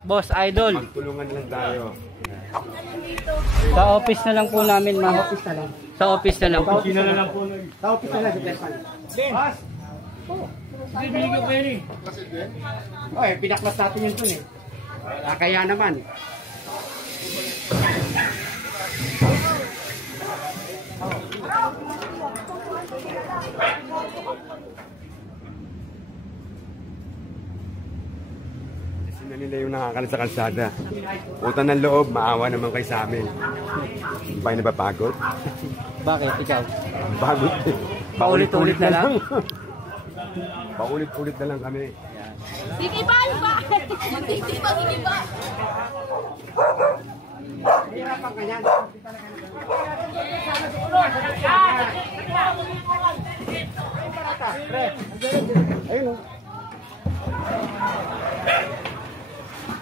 Boss Idol. Magtulungan lang tayo. Sa office na lang po namin, ma'am. Office na lang. Sa office na lang po. Sino na lang po. Sa office na lang si Berpan. Boss! Bibigyan ko kayo rin. Oy, pinaklas natin yun dun eh. Kaya naman. Sino nila yung nakakalat sa kalsada? Utang ng loob, maawa naman kayo sa amin. Hindi ba yung napapagod? Bakit? Ikaw? Pagod eh. Paulit-ulit na lang? Paulit-ulit na lang kami. Gigibal ba? Hindi ba gigibal? Hirapan ka yan. Ayun o.